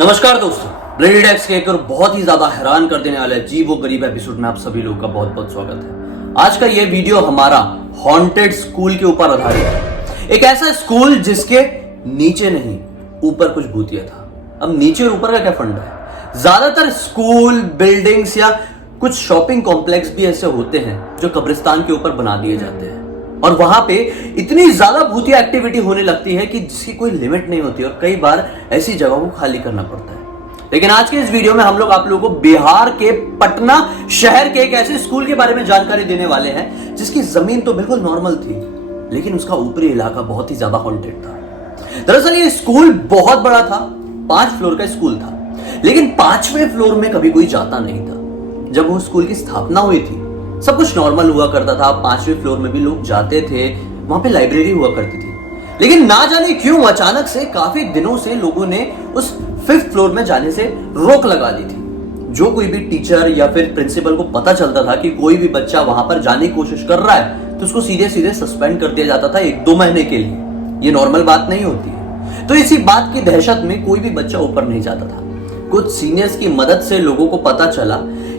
नमस्कार दोस्तों, ब्लेडी डेक्स के एक और बहुत ही ज्यादा हैरान कर देने वाले जी वो गरीब एपिसोड में आप सभी लोगों का बहुत बहुत स्वागत है। आज का ये वीडियो हमारा हॉन्टेड स्कूल के ऊपर आधारित है। एक ऐसा स्कूल जिसके नीचे नहीं ऊपर कुछ भूतिया था। अब नीचे और ऊपर का क्या फंडा है? ज्यादातर स्कूल, बिल्डिंग्स या कुछ शॉपिंग कॉम्प्लेक्स भी ऐसे होते हैं जो कब्रिस्तान के ऊपर बना दिए जाते हैं और वहां पे इतनी ज्यादा भूतिया एक्टिविटी होने लगती है कि जिसकी कोई लिमिट नहीं होती और कई बार ऐसी जगहों को खाली करना पड़ता है। लेकिन आज के इस वीडियो में हम लोग आप लोगों को बिहार के पटना शहर के एक ऐसे स्कूल के बारे में जानकारी देने वाले हैं जिसकी जमीन तो बिल्कुल नॉर्मल थी लेकिन उसका ऊपरी इलाका बहुत ही ज्यादा हॉन्टेड था। दरअसल ये स्कूल बहुत बड़ा था, 5 फ्लोर का स्कूल था, लेकिन 5वें फ्लोर में कभी कोई जाता नहीं था। जब वो स्कूल की स्थापना हुई थी सब कुछ नॉर्मल हुआ करता था, 5वें फ्लोर में भी लोग जाते थे, वहां पे लाइब्रेरी हुआ करती थी। लेकिन ना जाने क्यों अचानक से काफी दिनों से लोगों ने उस 5th फ्लोर में जाने से रोक लगा दी थी। जो कोई भी टीचर या फिर प्रिंसिपल को पता चलता था कि कोई भी बच्चा वहां पर जाने की कोशिश कर रहा है तो उसको सीधे सीधे सस्पेंड कर दिया जाता था 1-2 महीने के लिए। ये नॉर्मल बात नहीं होती है। तो इसी बात की दहशत में कोई भी बच्चा ऊपर नहीं जाता था। कुछ सीनियर्स की मदद से लोगों को पता चला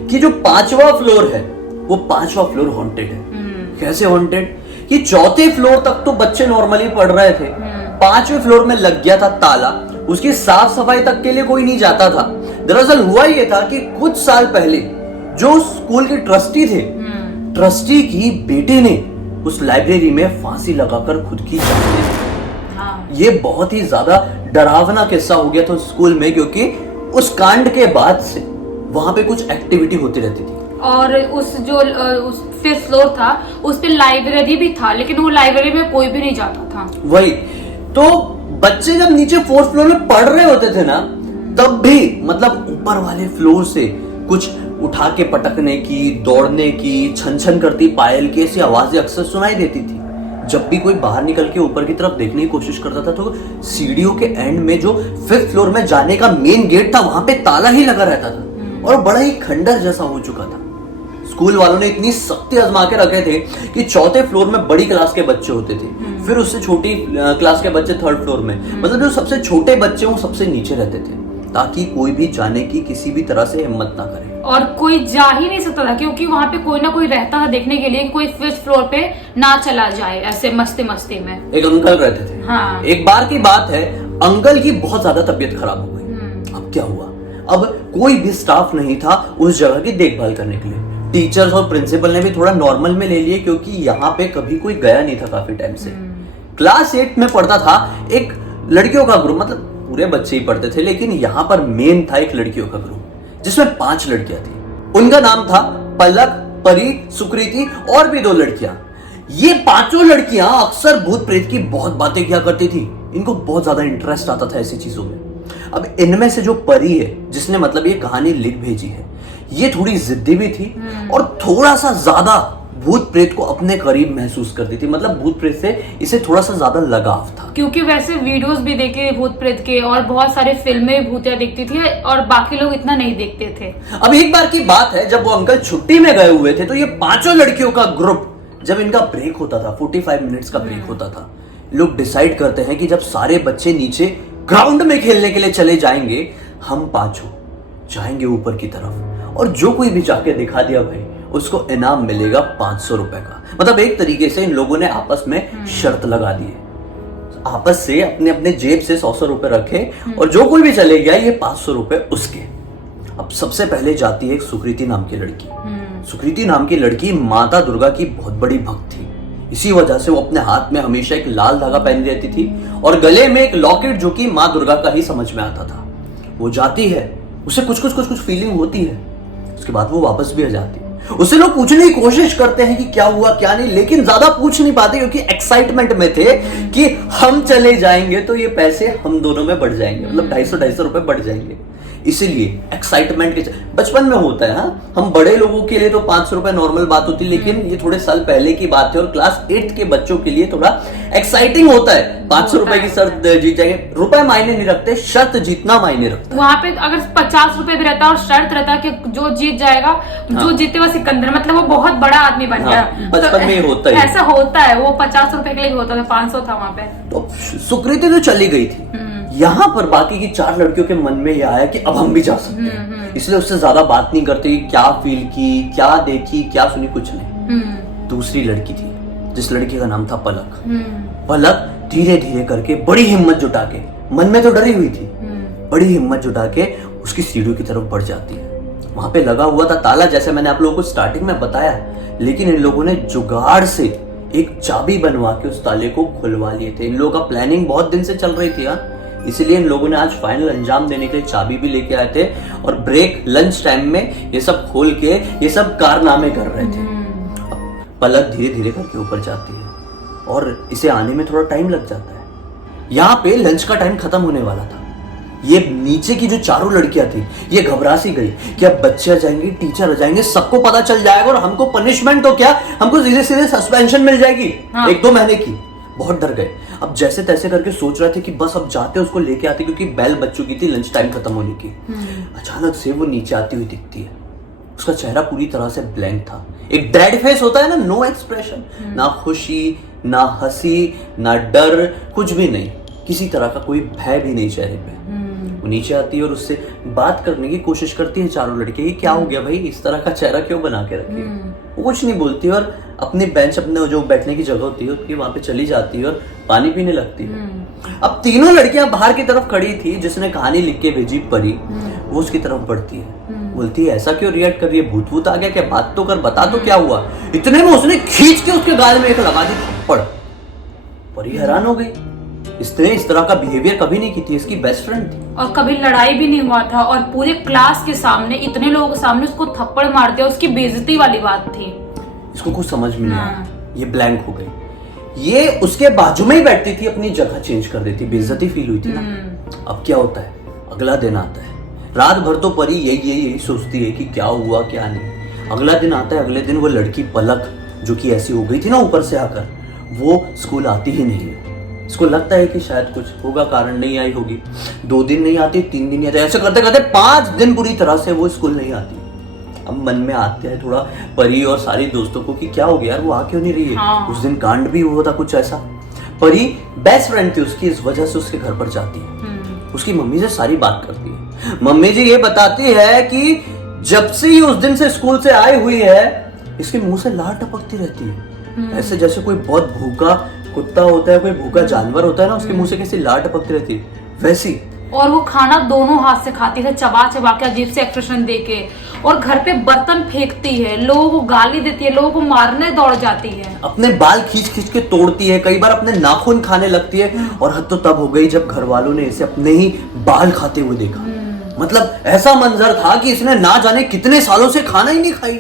कि जो 5वां फ्लोर है वो 5वां फ्लोर हॉन्टेड है। कैसे हॉन्टेड? कि 4थे फ्लोर तक तो बच्चे नॉर्मली पढ़ रहे थे, 5वें फ्लोर में लग गया था ताला, उसकी साफ सफाई तक के लिए कोई नहीं जाता था। दरअसल हुआ ये था कि कुछ साल पहले जो स्कूल के ट्रस्टी थे, ट्रस्टी की बेटे ने उस लाइब्रेरी में फांसी लगाकर खुद की जान ले ली। ये बहुत ही ज्यादा डरावना किस्सा हो गया था स्कूल में, क्योंकि उस कांड के बाद से वहां पे कुछ एक्टिविटी होती रहती थी। और उस 5th फ्लोर था उस पे लाइब्रेरी भी था, लेकिन वो लाइब्रेरी में कोई भी नहीं जाता था। वही तो बच्चे जब नीचे 4th फ्लोर में पढ़ रहे होते थे ना, तब भी मतलब ऊपर वाले फ्लोर से कुछ उठा के पटकने की, दौड़ने की, छन छन करती पायल की ऐसी आवाजें अक्सर सुनाई देती थी। जब भी कोई बाहर निकल के ऊपर की तरफ देखने की कोशिश करता था तो सीढ़ियों के एंड में जो 5th फ्लोर में जाने का मेन गेट था वहां पे ताला ही लगा रहता था और बड़ा ही खंडर जैसा हो चुका था। स्कूल वालों ने इतनी सख्ती आजमा के रखे थे कि 4थे फ्लोर में बड़ी क्लास के बच्चे होते थे, फिर उससे छोटी क्लास के बच्चे 3rd फ्लोर में, मतलब जो सबसे छोटे बच्चे वो सबसे नीचे रहते थे ताकि कोई भी जाने की किसी भी तरह से हिम्मत ना करे। और कोई जा ही नहीं सकता था क्योंकि वहां पे कोई ना कोई रहता था देखने के लिए कि कोई 5th फ्लोर पे ना चला जाए ऐसे मस्ती मस्ती में। एक अंकल रहते थे। हाँ। एक बार की बात है, अंकल की बहुत ज्यादा तबीयत खराब हो गई। अब क्या हुआ? अब कोई भी स्टाफ नहीं था उस जगह की देखभाल करने के लिए। टीचर्स और प्रिंसिपल ने भी थोड़ा नॉर्मल में ले लिए क्योंकि यहाँ पे कभी कोई गया नहीं था काफी टाइम से। क्लास 8 में पढ़ता था एक लड़कियों का ग्रुप, मतलब पूरे बच्चे ही पढ़ते थे लेकिन यहाँ पर मेन था एक लड़कियों का ग्रुप जिसमें 5 लड़कियां थी। उनका नाम था पलक, परी, सुकृति और भी 2 लड़कियां। ये 5 लड़कियां अक्सर भूत प्रेत की बहुत बातें किया करती थी। इनको बहुत ज्यादा इंटरेस्ट आता था ऐसी चीजों में। अब इनमें से जो परी है जिसने मतलब ये कहानी लिख भेजी है, ये थोड़ी जिद्दी भी थी और थोड़ा सा ज्यादा भूत प्रेत को अपने करीब महसूस करती थी। मतलब भूत प्रेत से इसे थोड़ा सा ज्यादा लगाव था क्योंकि वैसे वीडियोस भी देखे भूत प्रेत के और बहुत सारे फिल्में भूतिया देखती थी और बाकी लोग इतना नहीं देखते थे। अब एक बार की बात है जब वो अंकल छुट्टी में गए हुए थे तो ये 5 लड़कियों का ग्रुप, जब इनका ब्रेक होता था, 45 मिनट्स का ब्रेक होता था, लोग डिसाइड करते हैं कि जब सारे बच्चे नीचे ग्राउंड में खेलने के लिए चले जाएंगे, हम 5 जाएंगे ऊपर की तरफ और जो कोई भी जाके दिखा दिया भाई उसको इनाम मिलेगा 500 रुपए का। मतलब एक तरीके से इन लोगों ने आपस में शर्त लगा दी है, आपस से अपने अपने जेब से 100 रुपए रखे और जो कोई भी चले गया ये 500 रुपए उसके। अब सबसे पहले जाती है एक सुकृति नाम की लड़की। सुकृति नाम की लड़की माता दुर्गा की बहुत बड़ी भक्त थी। इसी वजह से वो अपने हाथ में हमेशा एक लाल धागा पहनी रहती थी और गले में एक लॉकेट जो कि माँ दुर्गा का ही समझ में आता था। वो जाती है, उसे कुछ फीलिंग होती है, उसके बाद वो वापस भी आ जाती है। उससे लोग पूछने की कोशिश करते हैं कि क्या हुआ क्या नहीं, लेकिन ज्यादा पूछ नहीं पाते क्योंकि एक्साइटमेंट में थे कि हम चले जाएंगे तो ये पैसे हम दोनों में बढ़ जाएंगे, मतलब 250 रुपए बढ़ जाएंगे। इसीलिए एक्साइटमेंट के बचपन में होता है। हाँ, हम बड़े लोगों के लिए तो 500 रुपए नॉर्मल बात होती है, लेकिन ये थोड़े साल पहले की बात है और क्लास 8 के बच्चों के लिए थोड़ा एक्साइटिंग होता है। 500 रुपए की शर्त जीत जाएंगे, रुपए मायने नहीं रखते, शर्त जीतना मायने रखता है। वहां पे अगर 50 रुपए भी रहता और शर्त रहता कि जो जीत जाएगा, जो जीते वो सिकंदर, मतलब वो बहुत बड़ा आदमी बन गया। बचपन में होता है, ऐसा होता है। वो 50 रुपए के लिए होता था, 500 था वहां पे। तो सुकृति तो चली गई थी, यहाँ पर बाकी की 4 लड़कियों के मन में यह आया कि अब हम भी जा सकते हैं, इसलिए उससे ज्यादा बात नहीं करते कि क्या फील की, क्या देखी, क्या सुनी, कुछ नहीं। दूसरी लड़की थी जिस लड़की का नाम था पलक। पलक धीरे धीरे करके बड़ी हिम्मत जुटा के, मन में तो डरी हुई थी, बड़ी हिम्मत जुटा के उसकी सीढ़ियों की तरफ बढ़ जाती है। वहां पे लगा हुआ था ताला, जैसे मैंने आप लोगों को स्टार्टिंग में बताया, लेकिन इन लोगों ने जुगाड़ से एक चाबी बनवा के उस ताले को खुलवा लिए थे। इन लोगों का प्लानिंग बहुत दिन से चल रही थी, इसीलिए इन लोगों ने आज फाइनल अंजाम देने के लिए चाबी भी लेके आए थे और ब्रेक लंच टाइम में ये सब खोल के ये सब कारनामे कर रहे थे। पलक धीरे धीरे करके ऊपर जाती है और इसे आने में थोड़ा टाइम लग जाता है। यहाँ पे लंच का टाइम खत्म होने वाला था। ये नीचे की जो 4 लड़कियां थी ये घबरा सी गई कि अब बच्चे आ जाएंगे, टीचर आ जाएंगे, सबको पता चल जाएगा और हमको पनिशमेंट तो क्या, हमको सीधे सीधे सस्पेंशन मिल जाएगी 1-2 महीने की। बहुत डर गए। अब जैसे तैसे करके सोच रहे थे कि बस अब जाते उसको लेके आते, क्योंकि बेल बज चुकी थी लंच टाइम खत्म होने की। अचानक से वो नीचे आती हुई दिखती है। उसका चेहरा पूरी तरह से ब्लैंक था, एक डेड फेस होता है ना, नो एक्सप्रेशन, ना खुशी, ना हंसी, ना डर, कुछ भी नहीं, किसी तरह का कोई भय भी नहीं चेहरे पे। वो नीचे आती है और उससे बात करने की कोशिश करती है 4 लड़के, क्या हो गया भाई, इस तरह का चेहरा क्यों बना के रखी है। वो कुछ नहीं बोलती और अपनी बेंच, अपने जो बैठने की जगह होती है उसकी वहां पे चली जाती है और पानी पीने लगती है। अब तीनों लड़कियां बाहर की तरफ खड़ी थी, जिसने कहानी लिख के भेजी परी, वो उसकी तरफ बढ़ती है, बोलती है ऐसा क्यों रिएक्ट कर रही है, भूत भूत आ गया क्या, बात तो कर, बता तो क्या हुआ। इतने में उसने खींच के उसके गाल में एक लगा दी थप्पड़। परी हैरान हो गई, इसने इस तरह का बिहेवियर कभी नहीं की थी, इसकी बेस्ट फ्रेंड थी और कभी लड़ाई भी नहीं हुआ था और पूरे क्लास के सामने, इतने लोगों के सामने उसको थप्पड़ मार दिया, उसकी बेइज्जती वाली बात थी। इसको कुछ समझ में नहीं आया, ये ब्लैंक हो गई। ये उसके बाजू में ही बैठती थी, अपनी जगह चेंज कर देती, बेइज्जती फील हुई थी ना। अब क्या होता है, अगला दिन आता है, रात भर तो परी यही सोचती है कि क्या हुआ क्या नहीं। अगला दिन आता है, अगले दिन वो लड़की पलक जो कि ऐसी हो गई थी ना ऊपर से आकर, वो स्कूल आती ही नहीं है। इसको लगता है कि शायद कुछ होगा कारण नहीं आई होगी। 2 दिन नहीं आती, 3 दिन नहीं आती, ऐसे करते करते 5 दिन पूरी तरह से वो स्कूल नहीं आती। अब मन में आते हैं थोड़ा परी और सारी दोस्तों को कि क्या हो गया यार, वो आ क्यों नहीं रही है। उस दिन कांड भी हुआ था कुछ ऐसा। परी बेस्ट फ्रेंड थी उसकी, इस वजह से उसके घर पर जाती है, उसकी मम्मी से सारी बात करती है। मम्मी जी ये बताती है कि जब से ये उस दिन से स्कूल से आई हुई है, इसके मुंह से लार टपकती रहती है, ऐसे जैसे कोई बहुत भूखा कुत्ता होता है, कोई भूखा जानवर होता है ना, उसके मुंह से कैसे लार टपकती रहती है वैसी। और वो खाना दोनों हाथ से खाती है, चबा चबा के, अजीब से एक्सप्रेशन देके, और घर पे बर्तन फेंकती है, लोगों को गाली देती है, लोगों को मारने दौड़ जाती है, अपने बाल खींच खींच के तोड़ती है, कई बार अपने नाखून खाने लगती है। और हद तो तब हो गई जब घर वालों ने इसे अपने ही बाल खाते हुए देखा। मतलब ऐसा मंजर था कि इसने ना जाने कितने सालों से खाना ही नहीं खाई।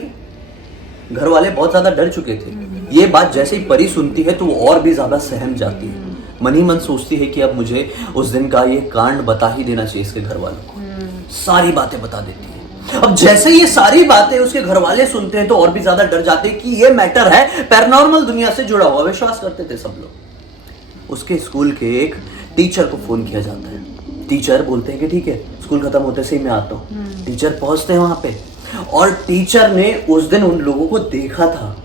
घर वाले बहुत ज्यादा डर चुके थे। ये बात जैसे ही परी सुनती है तो वो और भी ज्यादा सहम जाती है। मन ही मन सोचती है कि अब मुझे उस दिन का ये कांड बता ही देना चाहिए इसके घर वालों को। सारी बातें बता देती है। अब जैसे ये सारी बातें उसके घर वाले सुनते हैं तो और भी ज्यादा डर जाते हैं कि ये मैटर है पैरानॉर्मल दुनिया से जुड़ा हुआ। विश्वास करते थे सब लोग। उसके स्कूल के एक टीचर को फोन किया जाता है। टीचर बोलते हैं कि ठीक है, स्कूल खत्म होते से ही मैं आता हूँ। टीचर पहुंचते हैं वहां पे और टीचर ने उस दिन उन लोगों को देखा था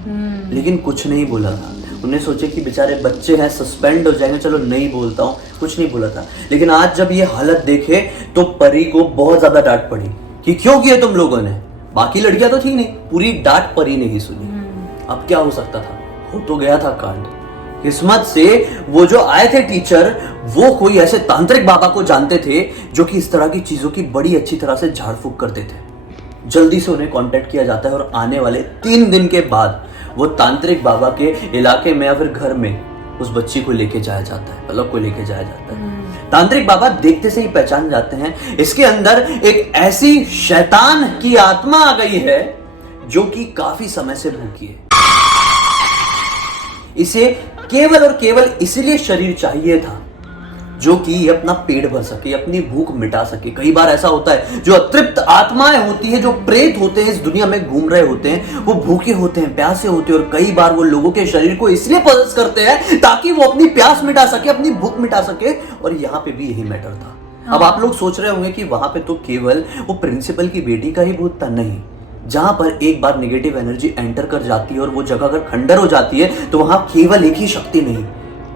लेकिन कुछ नहीं बोला था। उन्हें सोचे कि बेचारे बच्चे हैं, सस्पेंड हो जाएंगे, चलो नहीं बोलता हूँ, कुछ नहीं बोला था। लेकिन आज जब ये हालत देखे तो परी को बहुत ज्यादा डांट पड़ी कि क्यों किया तुम लोगों ने। बाकी लड़कियां तो थी नहीं, पूरी डांट परी ने ही सुनी। अब क्या हो सकता था, हो तो गया था कांड। किस्मत से वो जो आए थे टीचर, वो कोई ऐसे तांत्रिक बाबा को जानते थे जो कि इस तरह की चीजों की बड़ी अच्छी तरह से झाड़ फूक करते थे। जल्दी से उन्हें कांटेक्ट किया जाता है और आने वाले 3 दिन के बाद वो तांत्रिक बाबा के इलाके में या फिर घर में उस बच्ची को लेके जाया जाता है, पलक को लेके जाया जाता है। तांत्रिक बाबा देखते से ही पहचान जाते हैं इसके अंदर एक ऐसी शैतान की आत्मा आ गई है जो कि काफी समय से भूखी है। इसे केवल और केवल इसीलिए शरीर चाहिए था जो कि ये अपना पेट भर सके, अपनी भूख मिटा सके। कई बार ऐसा होता है जो अतृप्त आत्माएं होती है, जो प्रेत होते हैं, इस दुनिया में घूम रहे होते हैं, वो भूखे होते हैं, प्यासे होते हैं और कई बार वो लोगों के शरीर को इसलिए पॉसेस करते हैं ताकि वो अपनी प्यास मिटा सके, अपनी भूख मिटा सके। और यहाँ पे भी यही मैटर था। अब आप लोग सोच रहे होंगे कि वहां पे तो केवल वो प्रिंसिपल की बेटी का ही भूत था। नहीं, जहां पर एक बार नेगेटिव एनर्जी एंटर कर जाती है और वो जगह अगर खंडर हो जाती है तो वहां केवल एक ही शक्ति नहीं,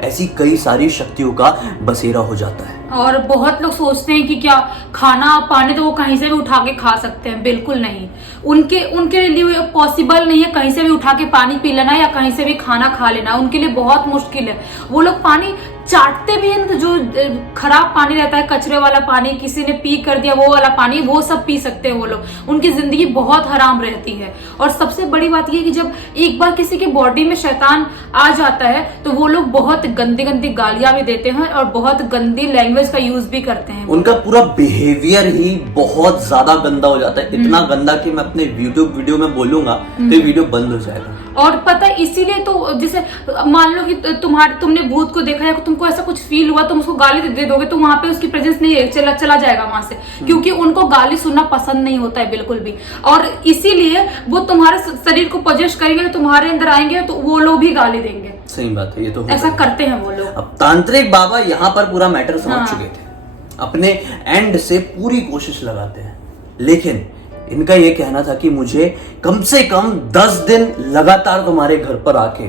ऐसी कई सारी शक्तियों का बसेरा हो जाता है। और बहुत लोग सोचते हैं कि क्या खाना पानी तो वो कहीं से भी उठा के खा सकते हैं, बिल्कुल नहीं। उनके लिए पॉसिबल नहीं है कहीं से भी उठा के पानी पी लेना या कहीं से भी खाना खा लेना, उनके लिए बहुत मुश्किल है। वो लोग पानी चाटते भी हैं, तो जो खराब पानी रहता है, कचरे वाला पानी, किसी ने पी कर दिया वो वाला पानी, वो सब पी सकते हैं वो लोग। उनकी जिंदगी बहुत हराम रहती है। और सबसे बड़ी बात यह कि जब एक बार किसी की बॉडी में शैतान आ जाता है तो वो लोग बहुत गंदी गंदी गालियां भी देते हैं और बहुत गंदी लैंग्वेज का यूज भी करते हैं। उनका पूरा बिहेवियर ही बहुत ज्यादा गंदा हो जाता है, इतना गंदा कि मैं अपने यूट्यूब वीडियो में बोलूंगा तो वीडियो बंद हो जाएगा। और पता है इसीलिए तो जैसे मान लो कि तुमने भूत को देखा है, तुमको ऐसा कुछ फील हुआ, तुम उसको गाली दे दोगे तो वहां पे उसकी प्रेजेंस नहीं है, चला जाएगा वहां से, क्योंकि उनको गाली सुनना पसंद नहीं होता है बिल्कुल भी। और इसीलिए वो तुम्हारे शरीर को पजेस्ट करेंगे, तुम्हारे अंदर आएंगे तो वो लोग भी गाली देंगे। सही बात है, ये तो ऐसा करते हैं वो लोग। अब तांत्रिक बाबा यहाँ पर पूरा मैटर समझ चुके थे, अपने एंड से पूरी कोशिश लगाते हैं, लेकिन इनका ये कहना था कि मुझे कम से कम 10 दिन लगातार तुम्हारे घर पर आके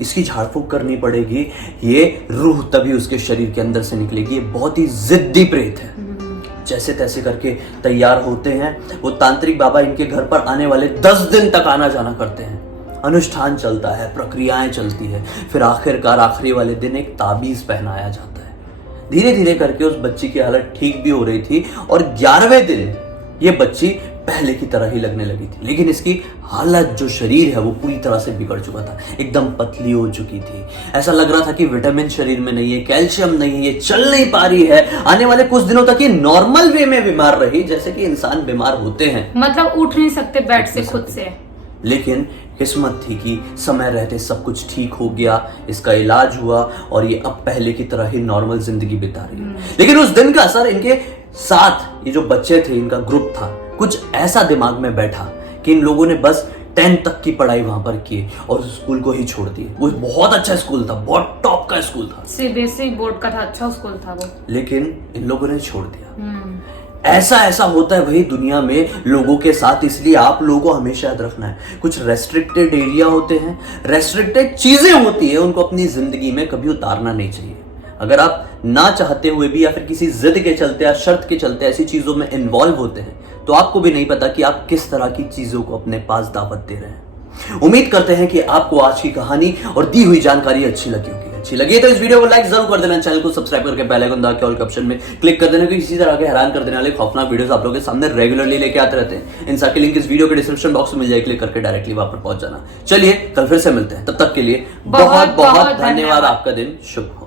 इसकी झाड़ फूक करनी पड़ेगी, ये रूह तभी उसके शरीर के अंदर से निकलेगी। ये बहुत ही जिद्दी प्रेत है। जैसे तैसे करके तैयार होते हैं। वो तांत्रिक बाबा इनके घर पर आने वाले 10 दिन तक आना जाना करते हैं। अनुष्ठान चलता है, प्रक्रियाएं चलती है, फिर आखिरकार आखिरी वाले दिन एक ताबीज पहनाया जाता है। धीरे धीरे करके उस बच्ची की हालत ठीक भी हो रही थी और 11वें दिन ये बच्ची पहले की तरह ही लगने लगी थी, लेकिन इसकी हालत, जो शरीर है, वो पूरी तरह से बिगड़ चुका था, एकदम पतली हो चुकी थी। ऐसा लग रहा था कि विटामिन शरीर में नहीं है, कैल्शियम नहीं है, ये चल नहीं पा रही है। आने वाले कुछ दिनों तक ये नॉर्मल वे में बीमार रही, जैसे कि इंसान बीमार होते हैं, मतलब उठ नहीं सकते बेड से खुद से। लेकिन किस्मत थी कि समय रहते सब कुछ ठीक हो गया, इसका इलाज हुआ और ये अब पहले की तरह ही नॉर्मल जिंदगी बिता रही है। लेकिन उस दिन का असर इनके साथ, ये जो बच्चे थे, इनका ग्रुप था, कुछ ऐसा दिमाग में बैठा कि इन लोगों ने बस 10 तक की पढ़ाई वहां पर की और स्कूल को ही छोड़ दिए। वो बहुत अच्छा स्कूल था, बहुत टॉप का स्कूल था, सीबीएसई बोर्ड का था, अच्छा स्कूल था वो, लेकिन इन लोगों ने छोड़ दिया। ऐसा होता है भाई दुनिया में लोगों के साथ, इसलिए आप लोगों को हमेशा याद रखना है, कुछ रेस्ट्रिक्टेड एरिया होते हैं, रेस्ट्रिक्टेड चीजें होती है, उनको अपनी जिंदगी में कभी उतारना नहीं चाहिए। अगर आप ना चाहते हुए भी या फिर किसी जिद के चलते या शर्त के चलते ऐसी चीजों में इन्वॉल्व होते हैं तो आपको भी नहीं पता कि आप किस तरह की चीजों को अपने पास दावत दे रहे हैं। उम्मीद करते हैं कि आपको आज की कहानी और दी हुई जानकारी अच्छी लगी होगी। अच्छी लगी तो इस वीडियो को लाइक जरूर कर देना, चैनल को सब्सक्राइब करके बेल आइकन दबा के ऑल के ऑप्शन में क्लिक कर देना, क्योंकि इसी तरह के हैरान कर देने वाले खौफनाक वीडियोस आप लोगों के सामने रेगुलरली लेके आते रहते हैं। इन सबके लिंक इस वीडियो के डिस्क्रिप्शन बॉक्स में मिल जाए, क्लिक करके डायरेक्टली वहां पर पहुंच जाना। चलिए कल फिर से मिलते हैं, तब तक के लिए बहुत बहुत धन्यवाद। आपका दिन शुभ हो।